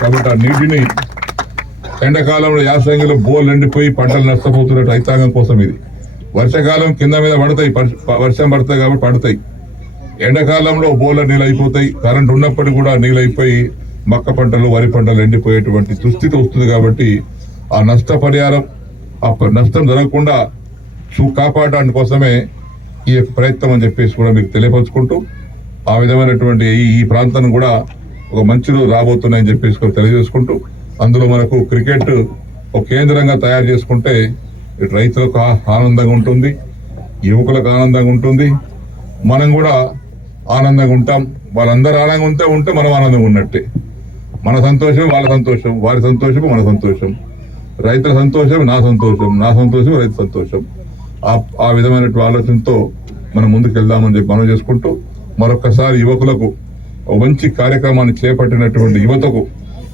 కాబట్టి ఆ నీటిని ఎండాకాలంలో యాసంగిలో బోర్లు ఎండిపోయి పంటలు నష్టపోతున్న రైతాంగం కోసం ఇది. వర్షాకాలం కింద మీద పడతాయి, వర్షం పడతాయి కాబట్టి పడతాయి. ఎండాకాలంలో బోర్ల నీళ్ళు అయిపోతాయి, కరెంట్ ఉన్నప్పటికీ కూడా నీళ్ళు అయిపోయి మక్క పంటలు వరి పంటలు ఎండిపోయేటువంటి దుస్థితి వస్తుంది. కాబట్టి ఆ నష్టపరిహారం, ఆ నష్టం జరగకుండా కాపాడడానికి కోసమే ఈ ప్రయత్నం అని చెప్పేసి కూడా మీకు తెలియపరుచుకుంటూ, ఆ విధమైనటువంటి ఈ ప్రాంతాన్ని కూడా ఒక మంచి రోజు రాబోతున్నాయని చెప్పేసి కూడా తెలియజేసుకుంటూ, అందులో మనకు క్రికెట్ ఒక కేంద్రంగా తయారు చేసుకుంటే రైతులకు ఆనందంగా ఉంటుంది, యువకులకు ఆనందంగా ఉంటుంది, మనం కూడా ఆనందంగా ఉంటాం. వాళ్ళందరూ ఆనందంగా ఉంటే మనం ఆనందంగా ఉన్నట్టే. మన సంతోషం వాళ్ళ సంతోషం, వారి సంతోషం మన సంతోషం, రైతుల సంతోషం నా సంతోషం, నా సంతోషం రైతు సంతోషం. ఆ విధమైనటువంటి ఆలోచనతో మనం ముందుకు వెళ్దామని చెప్పి మనం చేసుకుంటూ, మరొకసారి యువకులకు ఒక మంచి కార్యక్రమాన్ని చేపట్టినటువంటి యువతకు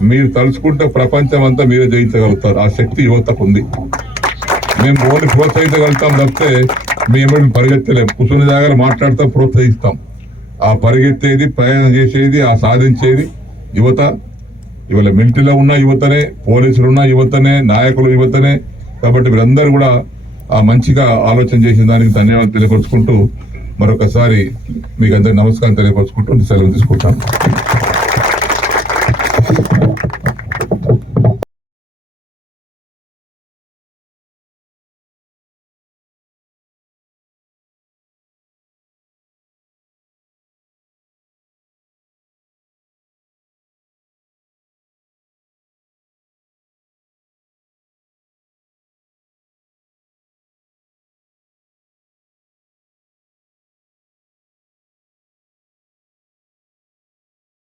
మీరు తలుచుకుంటే ప్రపంచం అంతా మీరే జయించగలుగుతారు. ఆ శక్తి యువతకు ఉంది. మేము ఓన్లీ ప్రోత్సహించగలుగుతాం తప్పితే మేము పరిగెత్తలేం. కూర్చుని జాగాలో మాట్లాడతాం, ప్రోత్సహిస్తాం. ఆ పరిగెత్తేది, ప్రయాణం చేసేది, ఆ సాధించేది యువత. ఇవాళ మిలిటరీలో ఉన్న యువతనే, పోలీసులు ఉన్న యువతనే, నాయకులు యువతనే. కాబట్టి మీరందరూ కూడా ఆ మంచిగా ఆలోచన చేసిన దానికి ధన్యవాదాలు తెలియపరుచుకుంటూ, మరొకసారి మీకు అందరికి నమస్కారం తెలియపరుచుకుంటూ సెలవు తీసుకుంటాను.